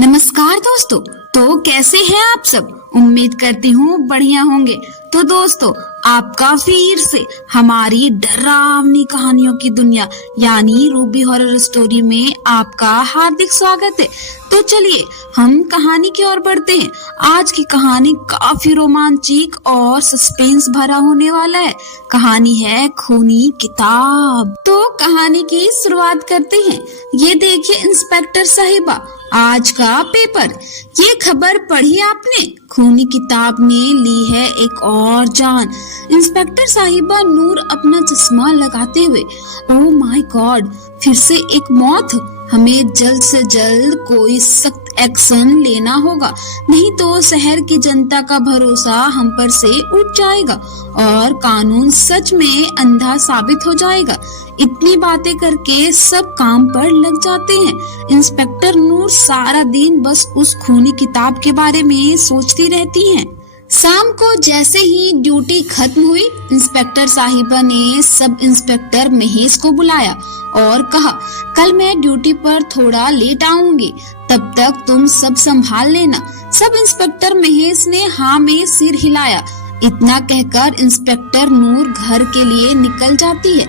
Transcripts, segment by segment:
नमस्कार दोस्तों। तो कैसे हैं आप सब? उम्मीद करती हूँ बढ़िया होंगे। तो दोस्तों, आपका फिर से हमारी डरावनी कहानियों की दुनिया यानी रूबी हॉरर स्टोरी में आपका हार्दिक स्वागत है। तो चलिए हम कहानी की ओर बढ़ते हैं। आज की कहानी काफी रोमांचिक और सस्पेंस भरा होने वाला है। कहानी है खूनी किताब। तो कहानी की शुरुआत करते हैं। ये देखिए इंस्पेक्टर साहिबा, आज का पेपर। ये खबर पढ़ी आपने? खूनी किताब में ली है एक और जान। इंस्पेक्टर साहिबा नूर अपना चश्मा लगाते हुए, ओह माय गॉड, फिर से एक मौत। हमें जल्द से जल्द कोई सख्त एक्शन लेना होगा, नहीं तो शहर की जनता का भरोसा हम पर से उठ जाएगा और कानून सच में अंधा साबित हो जाएगा। इतनी बातें करके सब काम पर लग जाते हैं। इंस्पेक्टर नूर सारा दिन बस उस खूनी किताब के बारे में सोचती रहती हैं। शाम को जैसे ही ड्यूटी खत्म हुई, इंस्पेक्टर साहिबा ने सब इंस्पेक्टर महेश को बुलाया और कहा, कल मैं ड्यूटी पर थोड़ा लेट आऊंगी, तब तक तुम सब संभाल लेना। सब इंस्पेक्टर महेश ने हाँ में सिर हिलाया। इतना कहकर इंस्पेक्टर नूर घर के लिए निकल जाती है।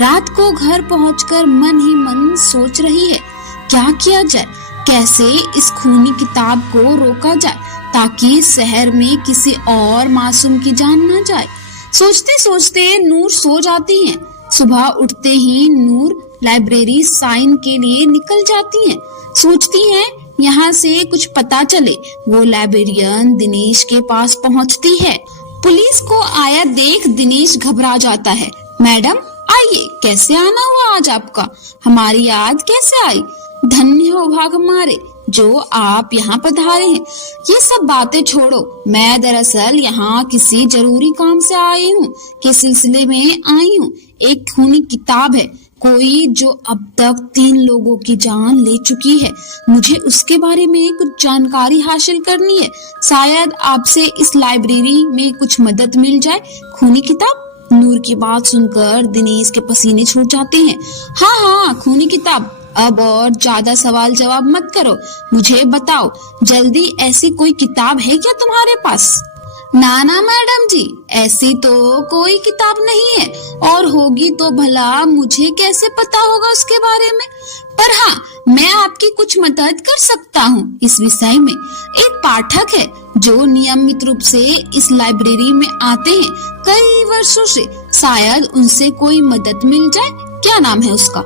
रात को घर पहुंचकर मन ही मन सोच रही है, क्या किया जाए, कैसे इस खूनी किताब को रोका जाए ताकि शहर में किसी और मासूम की जान न जाए। सोचते सोचते नूर सो जाती हैं। सुबह उठते ही नूर लाइब्रेरी साइन के लिए निकल जाती हैं। सोचती हैं यहाँ से कुछ पता चले। वो लाइब्रेरियन दिनेश के पास पहुँचती है। पुलिस को आया देख दिनेश घबरा जाता है। मैडम आइए, कैसे आना हुआ आज आपका? हमारी याद कैसे आई? धन्य हो भाग हमारे जो आप यहाँ पधारे हैं। ये सब बातें छोड़ो, मैं दरअसल यहाँ किसी जरूरी काम से आई हूँ, के सिलसिले में आई हूँ। एक खूनी किताब है कोई जो अब तक 3 लोगों की जान ले चुकी है। मुझे उसके बारे में कुछ जानकारी हासिल करनी है। शायद आपसे इस लाइब्रेरी में कुछ मदद मिल जाए। खूनी किताब? नूर की बात सुनकर दिनेश के पसीने छूट जाते हैं। हाँ, खूनी किताब। अब और ज्यादा सवाल जवाब मत करो, मुझे बताओ जल्दी, ऐसी कोई किताब है क्या तुम्हारे पास? ना मैडम जी, ऐसी तो कोई किताब नहीं है, और होगी तो भला मुझे कैसे पता होगा उसके बारे में। पर हाँ, मैं आपकी कुछ मदद कर सकता हूँ इस विषय में। एक पाठक है जो नियमित रूप से इस लाइब्रेरी में आते हैं कई वर्षों से, शायद उनसे कोई मदद मिल जाए। क्या नाम है उसका?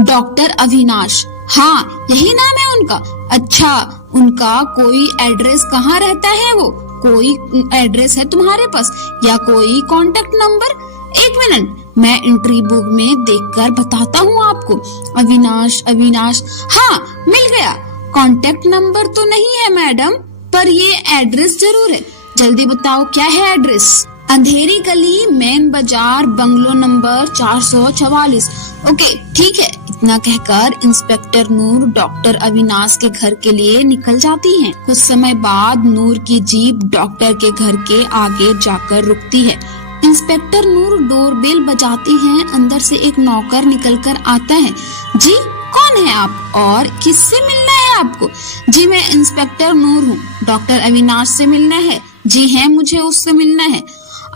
डॉक्टर अविनाश। हाँ, यही नाम है उनका। अच्छा, उनका कोई एड्रेस कहाँ रहता है? वो कोई एड्रेस है तुम्हारे पास या कोई कांटेक्ट नंबर? एक मिनट, मैं एंट्री बुक में देखकर बताता हूँ आपको। अविनाश, हाँ मिल गया। कांटेक्ट नंबर तो नहीं है मैडम, पर ये एड्रेस जरूर है। जल्दी बताओ क्या है एड्रेस? अंधेरी गली, मेन बाजार, बंगलो नंबर 444। ओके ठीक है। इतना कहकर इंस्पेक्टर नूर डॉक्टर अविनाश के घर के लिए निकल जाती हैं। कुछ समय बाद नूर की जीप डॉक्टर के घर के आगे जाकर रुकती है। इंस्पेक्टर नूर डोरबेल बजाती हैं। अंदर से एक नौकर निकलकर आता है। जी कौन है आप और किससे मिलना है आपको? जी मैं इंस्पेक्टर नूर हूँ, डॉक्टर अविनाश से मिलना है। जी है, मुझे उससे मिलना है।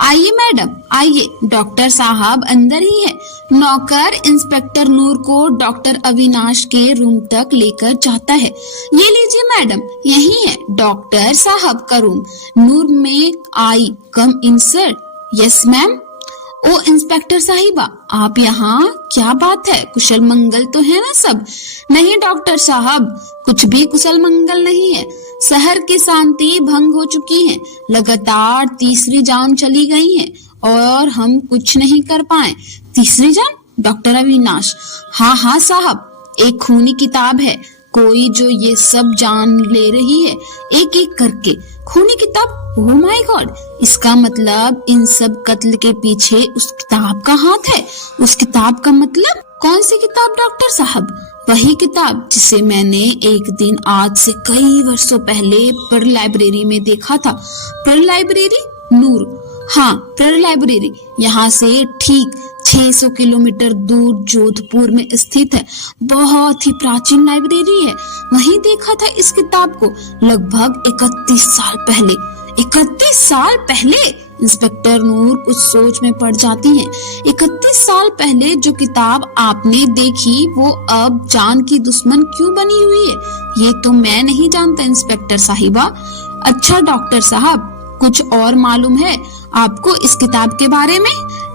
आइए मैडम आइए, डॉक्टर साहब अंदर ही है। नौकर इंस्पेक्टर नूर को डॉक्टर अविनाश के रूम तक लेकर जाता है। ये लीजिए मैडम, यही है डॉक्टर साहब का रूम। नूर में I come in sir. Yes ma'am. Oh inspector साहिबा, आप यहाँ? क्या बात है, कुशल मंगल तो है ना सब? नहीं डॉक्टर साहब, कुछ भी कुशल मंगल नहीं है। शहर की शांति भंग हो चुकी है। लगातार तीसरी जान चली गई है और हम कुछ नहीं कर पाए। तीसरी जान? डॉक्टर अविनाश, हाँ साहब, एक खूनी किताब है कोई जो ये सब जान ले रही है एक एक करके। खूनी किताब? ओह माय गॉड, इसका मतलब इन सब कत्ल के पीछे उस किताब का हाथ है। उस किताब का मतलब? कौन सी किताब डॉक्टर साहब? वही किताब जिसे मैंने एक दिन आज से कई वर्षों पहले पर लाइब्रेरी में देखा था। पर लाइब्रेरी? नूर, हाँ पर लाइब्रेरी, यहाँ से ठीक 600 किलोमीटर दूर जोधपुर में स्थित है। बहुत ही प्राचीन लाइब्रेरी है। वहीं देखा था इस किताब को लगभग 31 साल पहले। 31 साल पहले? इंस्पेक्टर नूर कुछ सोच में पड़ जाती हैं। 31 साल पहले जो किताब आपने देखी वो अब जान की दुश्मन क्यों बनी हुई है, ये तो मैं नहीं जानता इंस्पेक्टर साहिबा। अच्छा डॉक्टर साहब, कुछ और मालूम है आपको इस किताब के बारे में?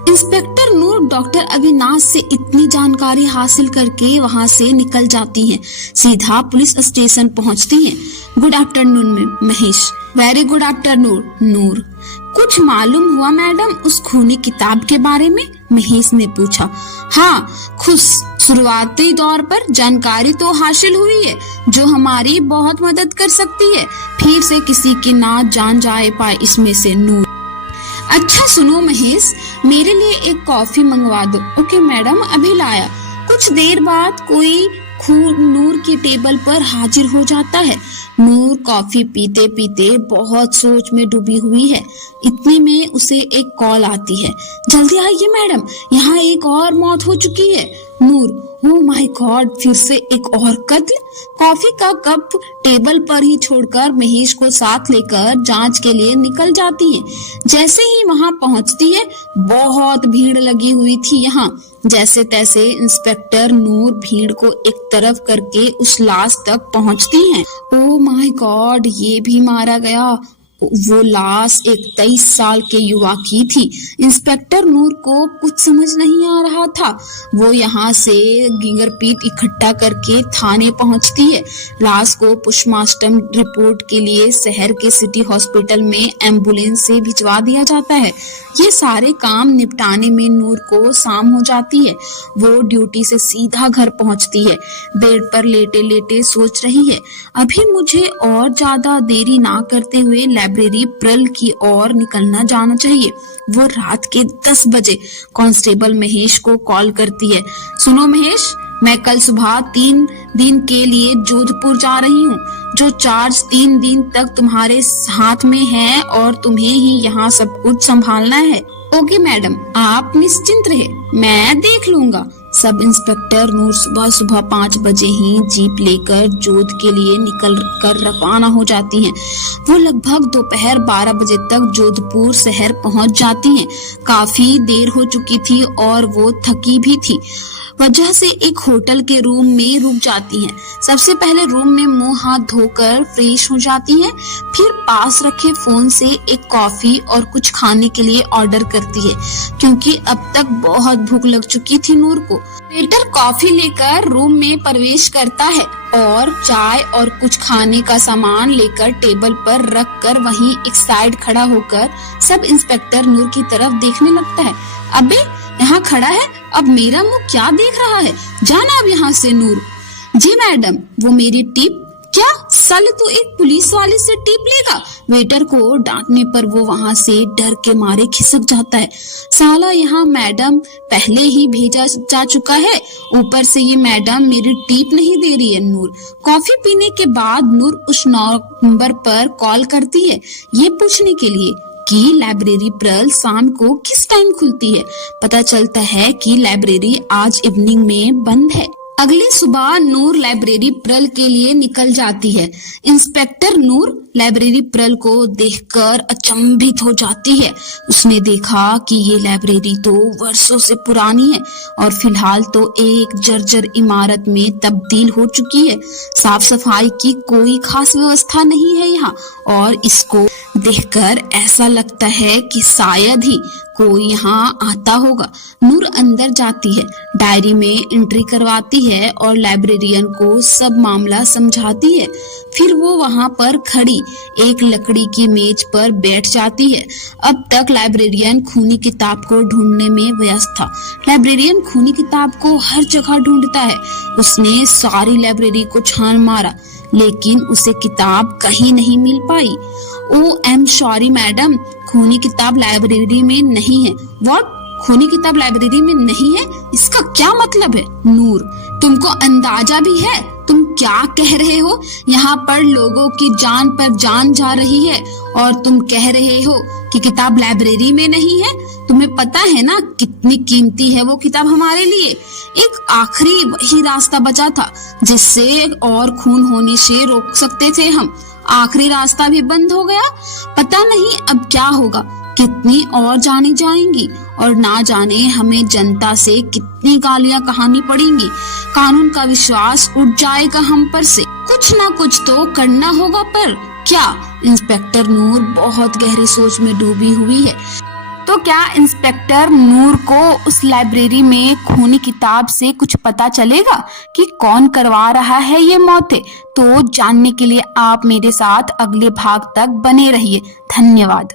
इंस्पेक्टर नूर डॉक्टर अविनाश से इतनी जानकारी हासिल करके वहाँ से निकल जाती हैं। सीधा पुलिस स्टेशन पहुँचती हैं। गुड आफ्टरनून में महेश। वेरी गुड आफ्टरनून नूर। कुछ मालूम हुआ मैडम उस खूनी किताब के बारे में? महेश ने पूछा। हाँ, खुश शुरुआती दौर पर जानकारी तो हासिल हुई है जो हमारी बहुत मदद कर सकती है। फिर से किसी की ना जान जाए पाए इसमें से नूर। अच्छा सुनो महेश, मेरे लिए एक कॉफी मंगवा दो। ओके मैडम, अभी लाया। कुछ देर बाद कोई नूर की टेबल पर हाजिर हो जाता है। नूर कॉफी पीते पीते बहुत सोच में डूबी हुई है। इतने में उसे एक कॉल आती है। जल्दी आइए मैडम, यहाँ एक और मौत हो चुकी है। नूर, ओह माय गॉड, फिर से एक और कत्ल। कॉफी का कप टेबल पर ही छोड़कर महेश को साथ लेकर जांच के लिए निकल जाती है। जैसे ही वहां पहुंचती है, बहुत भीड़ लगी हुई थी यहाँ। जैसे तैसे इंस्पेक्टर नूर भीड़ को एक तरफ करके उस लाश तक पहुंचती हैं। ओह माय गॉड, ये भी मारा गया। वो लाश एक 23 साल के युवा की थी। इंस्पेक्टर नूर को कुछ समझ नहीं आ रहा था। वो यहाँ से गिंगरपीट इकट्ठा करके थाने पहुँचती है। लाश को पोस्टमार्टम रिपोर्ट के लिए शहर के सिटी हॉस्पिटल में एम्बुलेंस से भिजवा दिया जाता है। ये सारे काम निपटाने में नूर को शाम हो जाती है। वो ड्यूटी से सीधा घर पहुँचती है। बेड पर लेटे लेटे सोच रही है, अभी मुझे और ज्यादा देरी ना करते हुए लाइब्रेरी प्रल की ओर निकलना जाना चाहिए। वो रात के 10 बजे कांस्टेबल महेश को कॉल करती है। सुनो महेश, मैं कल सुबह 3 दिन के लिए जोधपुर जा रही हूँ। जो चार्ज 3 दिन तक तुम्हारे हाथ में है और तुम्हें ही यहाँ सब कुछ संभालना है। ओके मैडम, आप निश्चिंत रहे, मैं देख लूंगा। सब इंस्पेक्टर नूर सुबह सुबह 5 बजे ही जीप लेकर जोध के लिए निकल कर रवाना हो जाती हैं। वो लगभग दोपहर 12 बजे तक जोधपुर शहर पहुंच जाती हैं। काफी देर हो चुकी थी और वो थकी भी थी। वजह से एक होटल के रूम में रुक जाती हैं। सबसे पहले रूम में मुंह हाथ धोकर फ्रेश हो जाती हैं। फिर पास रखे फोन से एक कॉफी और कुछ खाने के लिए ऑर्डर करती है, क्योंकि अब तक बहुत भूख लग चुकी थी नूर को। वेटर कॉफी लेकर रूम में प्रवेश करता है और चाय और कुछ खाने का सामान लेकर टेबल पर रख कर वहीं एक साइड खड़ा होकर सब इंस्पेक्टर नूर की तरफ देखने लगता है। अबे यहाँ खड़ा है, अब मेरा मुंह क्या देख रहा है? जाना अब यहाँ से नूर। जी मैडम, वो मेरी टिप? क्या साले तू एक पुलिस वाले से टिप लेगा? वेटर को डांटने पर वो वहाँ से डर के मारे खिसक जाता है। साला यहाँ मैडम पहले ही भेजा जा चुका है, ऊपर से ये मैडम मेरी टिप नहीं दे रही है। नूर कॉफी पीने के बाद नूर उस नंबर पर कॉल करती है ये पूछने के लिए कि लाइब्रेरी प्रल शाम को किस टाइम खुलती है। पता चलता है कि लाइब्रेरी आज इवनिंग में बंद है। अगली सुबह नूर लाइब्रेरी प्रल के लिए निकल जाती है। इंस्पेक्टर नूर लाइब्रेरी प्रल को देखकर अचंभित हो जाती है। उसने देखा कि ये लाइब्रेरी तो वर्षों से पुरानी है और फिलहाल तो एक जर्जर इमारत में तब्दील हो चुकी है। साफ सफाई की कोई खास व्यवस्था नहीं है यहाँ, और इसको देखकर ऐसा लगता है कि शायद ही कोई यहाँ आता होगा। नूर अंदर जाती है, डायरी में एंट्री करवाती है और लाइब्रेरियन को सब मामला समझाती है। फिर वो वहाँ पर खड़ी एक लकड़ी की मेज पर बैठ जाती है। अब तक लाइब्रेरियन खूनी किताब को ढूंढने में व्यस्त था। लाइब्रेरियन खूनी किताब को हर जगह ढूंढता है। उसने सारी लाइब्रेरी को छान मारा, लेकिन उसे किताब कहीं नहीं मिल पाई। ओ एम सॉरी मैडम, खूनी किताब लाइब्रेरी में नहीं है। व्हाट? खूनी किताब लाइब्रेरी में नहीं है? इसका क्या मतलब है? नूर, तुमको अंदाजा भी है तुम क्या कह रहे हो? यहाँ पर लोगों की जान पर जान जा रही है और तुम कह रहे हो कि किताब लाइब्रेरी में नहीं है। तुम्हें पता है ना कितनी कीमती है वो किताब हमारे लिए। एक आखिरी वही रास्ता बचा था जिससे और खून होने से रोक सकते थे हम। आखिरी रास्ता भी बंद हो गया। पता नहीं अब क्या होगा, कितनी और जाने जाएंगी और ना जाने हमें जनता से कितनी गालियां कहानी पड़ेंगी। कानून का विश्वास उठ जाएगा हम पर से। कुछ ना कुछ तो करना होगा, पर क्या? इंस्पेक्टर नूर बहुत गहरी सोच में डूबी हुई है। तो क्या इंस्पेक्टर नूर को उस लाइब्रेरी में खूनी किताब से कुछ पता चलेगा कि कौन करवा रहा है ये मौतें? तो जानने के लिए आप मेरे साथ अगले भाग तक बने रहिए। धन्यवाद।